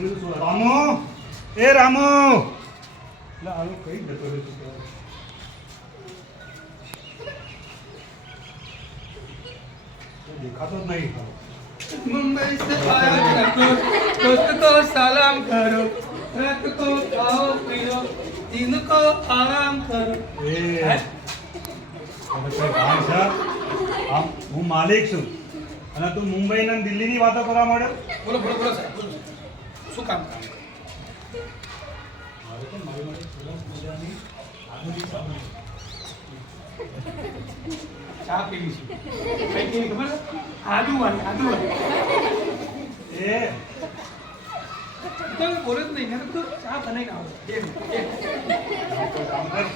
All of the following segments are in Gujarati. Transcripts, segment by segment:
રામો એ રામો એટલે આવું કઈ જતો રહ્યો દેખાતો જ નહીં मुंबई से आया दोस्त को सलाम करो रात को खाओ पियो दिन को आराम करो એ આમ હું માલિક છું અને તું મુંબઈ અને દિલ્હીની વાતો કરવા માંડ્યો. बोलो बोलो बोलो साहब बोलो શું કામ મારે તો મારી માટે સરસ મજાની આધુનિક સાબુ ચા પીવી છે કઈ કેવી ખબર છે આદુ વાળી એ તો બોલો જ નહીં મેં તો ચા બનાવીને આવો કોઈ કામ કર.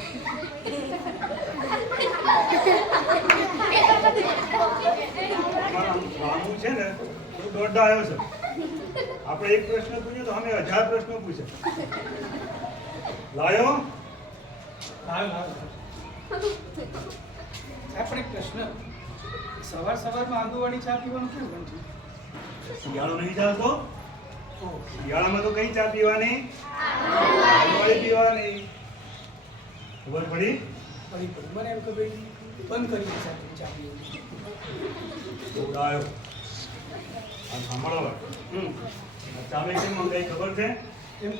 અમારા રામુ છે ને તો દોડો આવ્યો છે. આપણે એક પ્રશ્ન પૂછ્યો તો અમે 1000 પ્રશ્નો પૂછે. લાયો આપણે એક પ્રશ્ન સવારમાં આદુવાળી ચા પીવાનું કેવું બનતું શિયાળો નહીં ચાલતો. શિયાળામાં તો કઈ ચા પીવાની? આદુવાળી પીવાની. ખબર પડી? મને એમ કે ભાઈ બંધ કરી દે ચા પીવાનું દોડાયો આ સાંભળો. ચા મેં કેમ મંગાઈ ખબર છે? એમ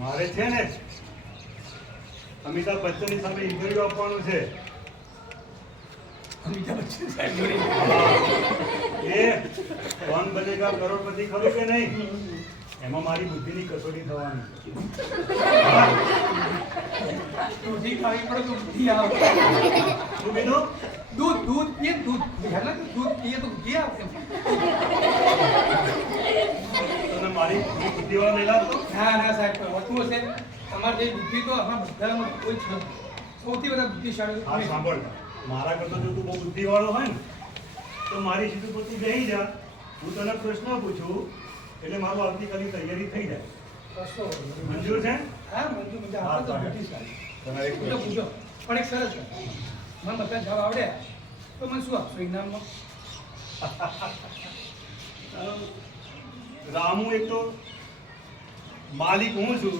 મારે છે ને અમિતાભ બચ્ચનની સામે ઇન્ટરવ્યુ આપવાનું છે. અમિતાભ બચ્ચન સાહેબ જોડે એ કૌન બનેગા કરોડપતિ ખરું કે નહીં એમાં મારી બુદ્ધિની કસોટી થવાની. દૂધી ખાવી પડે તો બુદ્ધિ આવે શું કીધું? દૂધ પીએ દૂધ દૂધ પીએ તો બુદ્ધિ આવે તને મારી બુદ્ધિવાળો નહીં લાગતો? ના સાહેબ હોતું હશે તમારે જે બુદ્ધિ તો આપણા બધામાં કોઈ જ નથી સૌથી વધારે બુદ્ધિશાળી હા સાંભળ, મારા કરતો જો તું બહુ બુદ્ધિવાળો હોય ને તો મારી સીધું પર તું બેસી જા. હું તને પ્રશ્ન પૂછું એટલે મારું આવતીકાલની તૈયારી થઈ જાય. મંજૂર છે? હા મંજુ મજા આવે તો બુદ્ધિશાળી તમારે એક પૂછો પ્રશ્ન. પણ એક સરસ મને બધા જવાબ આવડે તો મને શું આપશો ઇનામમાં રામુ એક તો માલિક હું છું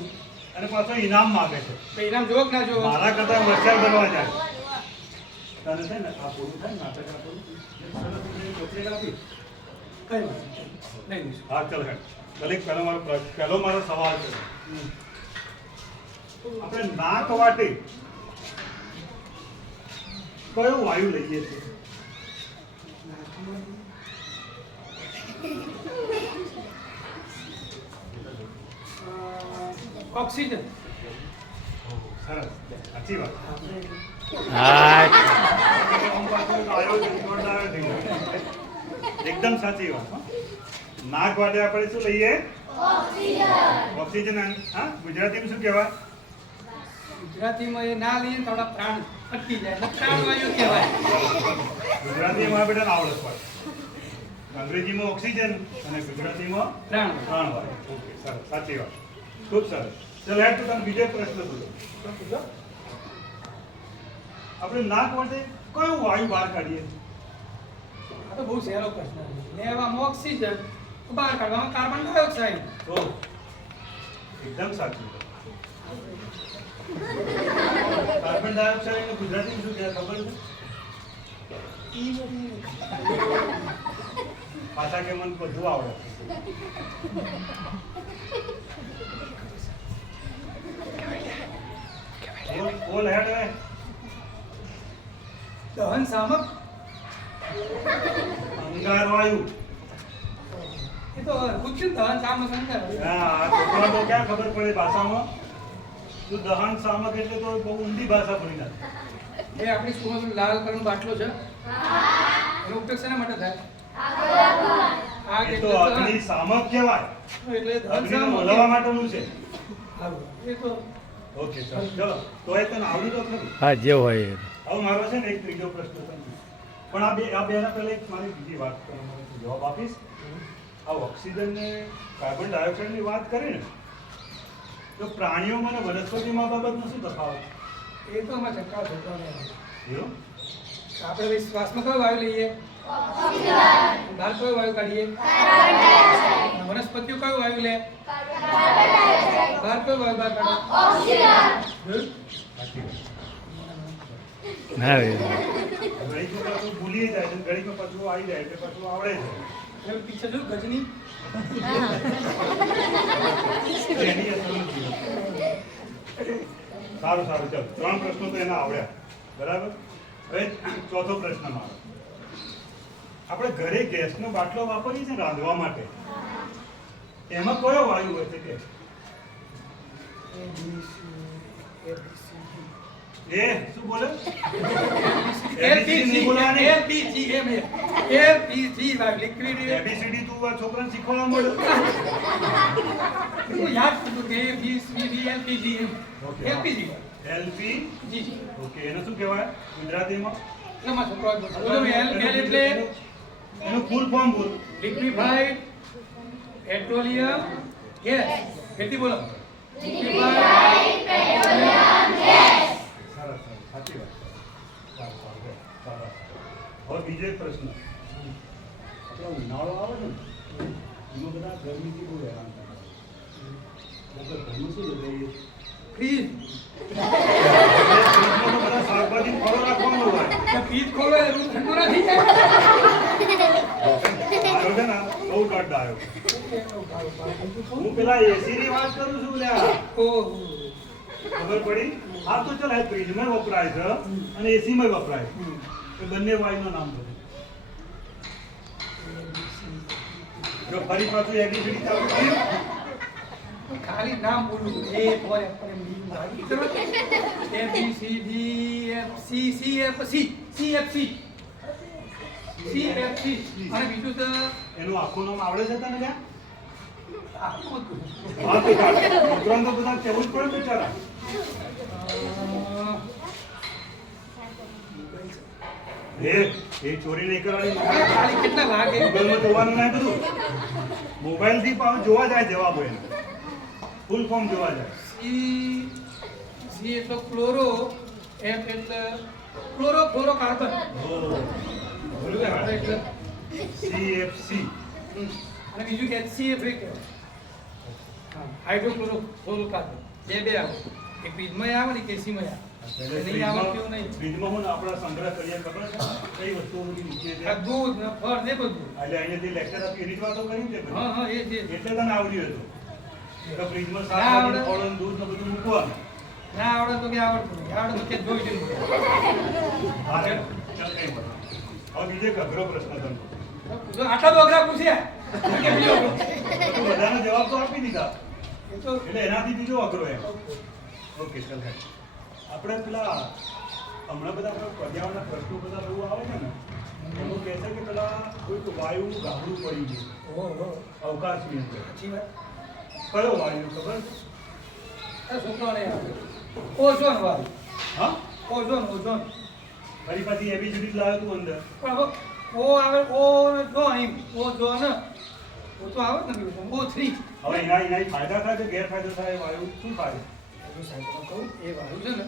અને પાછો ઇનામ માંગે છે. તો ઇનામ જોવો કે ના જોવો મારા કરતા હોશિયાર બનવા જાય. તને છે ને આ પૂરું થાય ને નાટક આપણું ચોકલેટ આપી. કઈ વાત નહીં હા ચાલ હેડ. ભલે પહેલો મારો સવાલ છે. આપણે નાક વાટે કયો વાયુ લઈએ છીએ? ઓક્સિજન સરસ, સાચી વાત. એકદમ સાચી વાત. નાક વાટે આપણે શું લઈએ? ઓક્સિજન. હા, ગુજરાતીમાં શું કહેવાય? ગુજરાતીમાં એ ના લઈએ ને થોડા પ્રાણ અટકી જાય એટલે પ્રાણવાયુ કહેવાય ગુજરાતીમાં બેટા આવડત હોય. અંગ્રેજીમાં ઓક્સિજન અને ગુજરાતીમાં પ્રાણવાયુ પ્રાણવાયુ. ઓકે, સરસ, સાચી વાત, ખૂબ સરસ. ચાલ હેડ તું તને બીજો પ્રશ્ન પૂછો. આપણે નાક વાટે કયું વાયુ બહાર કાઢીએ? આ તો બહુ સહેલો પ્રશ્ન છે લેવામાં ઓક્સિજન બહાર કાઢવામાં કાર્બન ડાયોક્સાઇડ તો એકદમ સાચું. કાર્બન ડાયોક્સાઇડ ગુજરાતીમાં શું કહેવાય ખબર છે? પાછા કે મને બધું આવડે. બોલ હેડ હવે. દહન સામક અંગાર વાયુ. એ તો પૂછ્યું ને દહન સામક અંગાર હા, આ છોકરા તો ક્યાં ખબર પડે ભાષામાં. તું દહન સામક એટલે તો બહુ ઊંડી ભાષા પડી નાખે. એ આપણી સ્કૂલમાં લાલ કલરનો બાટલો છે એનો ઉપયોગ શેના માટે થાય આગ એ તો એટલે અગ્નિ સામક કહેવાય. એટલે દહન અગ્નિને સામક ઓલવવા માટેનું છે. સારું. એ તો ઓકે ચાલો, ચલો તો એ તને આવડ્યું તો ખરું. હા જે હોય એ. હવે મારો છે ને એક ત્રીજો પ્રશ્ન તમને. પણ આ બેના પહેલા એક મારી બીજી વાત કરવાનો જવાબ આપીશ. આ ઓક્સિજન ને કાર્બન ડાયોક્સાઇડની વાત કરી ને તો પ્રાણીઓમાં અને વનસ્પતિમાં બાબતનો શું તફાવત? એ તો અમે ચક્કા થતા ને એવું? આપણે ભાઈ શ્વાસમાં કયો વાયુ લઈએ બહાર કયો વાયુ કાઢીએ વનસ્પતિઓ કયું વાયુ લે? બહાર કયું વાયુ બહાર કાઢે? જોયું? સાચી વાત. ના ગણિતમાં પાછું ભૂલી જાય છે, ગણિતમાં પાછું આવી જાય એટલે પાછું આવડે છે. એટલે પીછે જોયું ગજની? એની અસર નથી. સારું સારું ચાલો 3 પ્રશ્નો તો એના આવડ્યા બરાબર. હવે ચોથો પ્રશ્ન મારો. આપણે ઘરે ગેસનો બાટલો વાપરીએ છીએ ને રાંધવા માટે, એમાં કયો વાયુ હોય છે કે એ શું બોલે? LPG વાયુ લિક્વિડ ABCD તું આ છોકરાને શીખવાડવા મળ્યો. હું યાદ કરું કે A B C D LPG Okay. LPG LPG. G okay એને શું કહેવાય ગુજરાતીમાં? એમાં છોકરો બોલો L એટલે એનું ફૂલ ફોર્મ બોલ. liquefied petroleum gas કેટલી બોલો liquefied petroleum gas સરસ સરસ સાચી વાત. સારું સારું સારું. હવે બીજો એક પ્રશ્ન. આપણો ઉનાળો આવે છે ને એમાં બધા ગરમીથી બહુ હેરાન થાય. એટલે ઘરનું શું છે ભાઈ? ફ્રીજ ફ્રીજમાં તો બધા શાકભાજી ફળો રાખવાનું હોય. ફ્રીજ ખોલો એટલું ઠંડુ નથી જાય મારો છે ને બહુ દર્દ આવ્યો. હું પેલા એસી ની વાત કરું છું લ્યા. ઓહો ખબર પડી? હા તો ચાલ આ ફ્રીજમાં વપરાય છે અને એસી માં વપરાય છે. એ બંને વાયુનું નામ બોલો. જો ફરી પાછું એબીસીડી ચાલુ કર્યું. ખાલી નામ બોલું A for apple and B for A B C D F C C F C C F C C F C અને બીજું તો એનું આખું નામ આવડે છે તને ક્યાં? આખું હતું. હા તો કાઢ. છોકરાઓને તો બધા કહેવું જ પડે ને બિચારા. એ ચોરી નહીં કરવાની. ખાલી કેટલા વાગે ગૂગલમાં જોવાનું નહીં બધું. મોબાઈલથી પાછું જોવા જાય જવાબ હોય. ફૂલ ફોર્મ જોવા જાય. C એટલે ક્લોરો F એટલે ફ્લોરોકાર્બન બોલું કે એટલે CFC. અને બીજું HCF કહેવાય હાઇડ્રોક્લોરોકાર્બન બે આવે એક ફ્રીજમાં આવે ને કેસીમાં આવે નહીં આવડતું નહીં ફ્રીજમાં હું ને આપણા સંગ્રહ કરીએ ખબર છે કઈ વસ્તુઓ બધી મૂકીએ છીએ. આ દૂધ ને ફળ ને બધું એટલે અહીંયાથી લેક્ચર આપી એની જ વાતો કરી ને તે બધી. હા એ છે એટલે તને આવડ્યું હતું કે ફ્રીજમાં ના શાકભાજી આવડે. ફળો ને દૂધ ને બધું મૂકવાનું. ના આવડે તો કે આવડતું નહીં આવડે તો કે જોઈ જોઈ હા રે. ચાલ કઈ વાત. હવે બીજો એક અઘરો પ્રશ્ન તમને. જો આટલા તો અઘરા પૂછ્યા કે બીજો અઘરો? તું બધાના જવાબ તો આપી દીધા એ તો એટલે એનાથી બીજો અઘરો એમ. ઓકે ચાલ હેડ. આપણે પેલા હમણાં બધા આપણા પર્યાવરણના પ્રશ્નો બધા બહુ આવે છે ને એમાં કહે છે કે પેલા કોઈક વાયુનું ગાબડું પડી ગયું ઓહો અવકાશની અંદર. સાચી વાત કયો વાયુ ખબર છે? આ છોકરાને આવડે ઓઝોન વાળું હા ઓઝોન ફરી પાછી એબીસીડી લાવ્યો તું અંદર. પણ હવે ઓ આવે ઓ જો અહીં ઓ જો ને ઓ તો આવે ને ઓ થ્રી હવે એના ફાયદા થાય કે ગેરફાયદો થાય એ વાયુ શું થાય? હું સાહેબ કહું એ વાયુ છે ને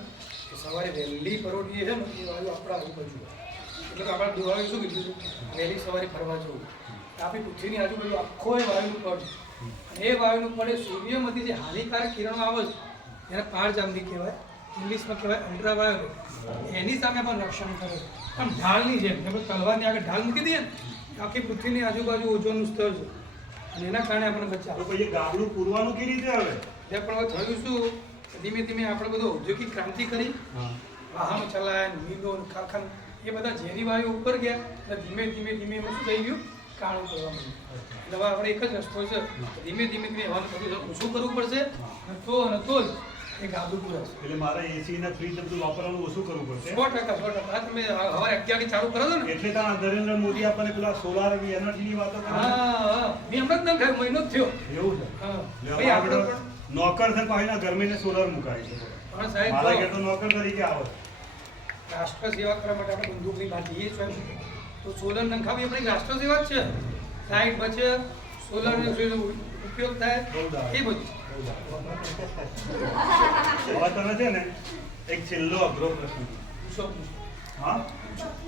એ સવારે વહેલી પરોઢીએ છે ને એ વાયુ આપણા આજુબાજુ હોય. એટલે કે આપણા દિવાળી શું કીધું છે વહેલી સવારે ફરવા જવું આપણી પૃથ્વીની આજુબાજુ આખો એ વાયુનું પડ અને એ વાયુનું પડે સૂર્યમાંથી જે હાનિકારક કિરણો આવે છે એને પારજામની કહેવાય ઇંગ્લિશમાં કહેવાય અલ્ટ્રાવાયોલેટ એની સામે પણ રક્ષણ કરે છે પણ ઢાલની જેમ આપણે તલવારની આગળ ઢાલ મૂકી દઈએ ને આખી પૃથ્વીની આજુબાજુ ઓઝોનનું સ્તર છે અને એના કારણે આપણને તો બચાવે પછી એ ગાબડું પૂરવાનું કેવી રીતે હવે? એટલે પણ હવે થયું શું ધીમે ધીમે આપણે બધું ઔદ્યોગિક ક્રાંતિ કરી વાહનો ચલાયા મિલો કારખાના એ બધા ઝેરી વાયુ ઉપર ગયા એટલે ધીમે ધીમે એમાં શું થઈ ગયું કાળું કરવા માંડ્યું એટલે હવે આપણે એક જ રસ્તો છે ધીમે ધીમે હવાનું બધું ઓછું કરવું પડશે અને તો જ એ ગાબડું પૂરાશે એટલે મારે એસી ને ફ્રીજ ને બધું વાપરવાનું ઓછું કરવું પડશે. 100% આ તમે હવારે 11 થી ચાલુ કરો છો ને એટલે તો આ નરેન્દ્ર મોદી આપણને પેલા સોલાર એનર્જીની વાતો કરે છે. હા મેં હમણાં જ ના ખાય મહિનો જ થયો એવું છે. હા એટલે ભાઈ આપણે આપણે નોકર છે પાણીના ગરમીને સોલાર મુકાય છે. પણ સાહેબ મારા જો, ઘેર તો નોકર તરીકે આવે. રાષ્ટ્ર સેવા કરવા માટે આપણે બંદૂકની બાંધીએ છીએ તો સોલર નંખાવી આપણી રાષ્ટ્ર સેવા જ છે લાઇટ બચે સોલરનો ઉપયોગ થાય બહુ દારૂ. એ બધું હવે તને છે ને એક છેલ્લો અઘરો પ્રશ્ન. પૂછો હા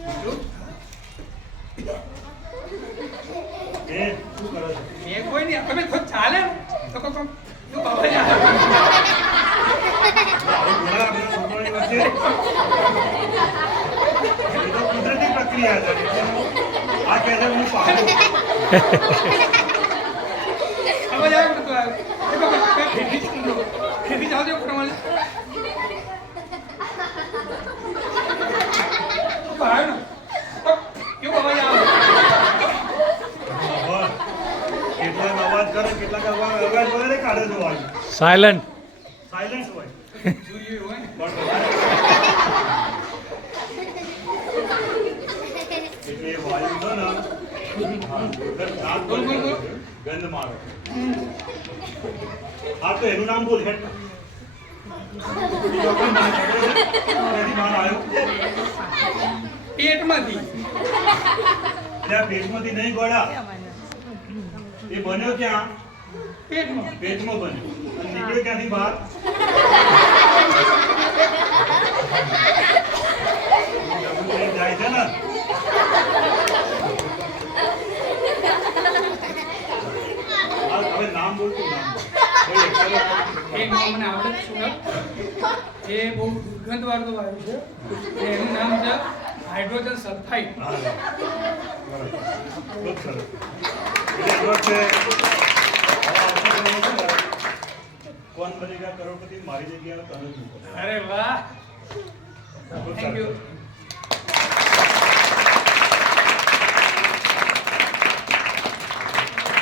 પૂછો. એ શું કરો છો? એ કોઈ નહીં તમે ખુદ ચાલે ને તો કોઈ શું અવાજ આવે આવું ઘણા બધા છોકરાઓની વચ્ચે એ તો કુદરતી પ્રક્રિયા છે. આ કહે છે હું પાડું. અવાજ આવે ને તો આવે ખેતી જાવ છો પ્રમાણે આવ્યો ને કેવો અવાજ આવે બસ. કેટલાક અવાજ કરે, કેટલાક અવાજ વધારે કાઢે છે વાયુ. સાયલન્ટ. સાયલેન્સ હોય. જોઈએ હોય ને પણ એટલે એ વાયુ છે ને, હા, નાક બોલ, બોલ, બોલ. ગંધ મારે. હા તો એનું નામ બોલ હેડ. બીજો કોઈ નામ ખબર છે? ક્યાંથી બહાર આવ્યો? પેટમાંથી એટલે આ પેટમાંથી નહીં ગોળા. એ બન્યો ક્યાં? પેટમાં પેટમાં બન્યો. અને નીકળ્યો ક્યાંથી બહાર? ડબલ ટ્રેન જાય છે ને. હા, હવે નામ બોલ તું, નામ બોલ. કોઈ અક્ષર એ મને આવડે જ છું એ બહુ દુર્ગંધવાળું વાયુ છે અને એનું નામ છે હાઇડ્રોજન સલ્ફાઇડ હા, બરાબર. ખૂબ સરસ. એટલે એનો અર્થ છે, આવા અવસરોમાં છે ને, કોણ બનેગા કરોડપતિ મારી જગ્યાએ તને જ મૂકો. અરે વાહ ખૂબ થેન્ક યુ સરસ.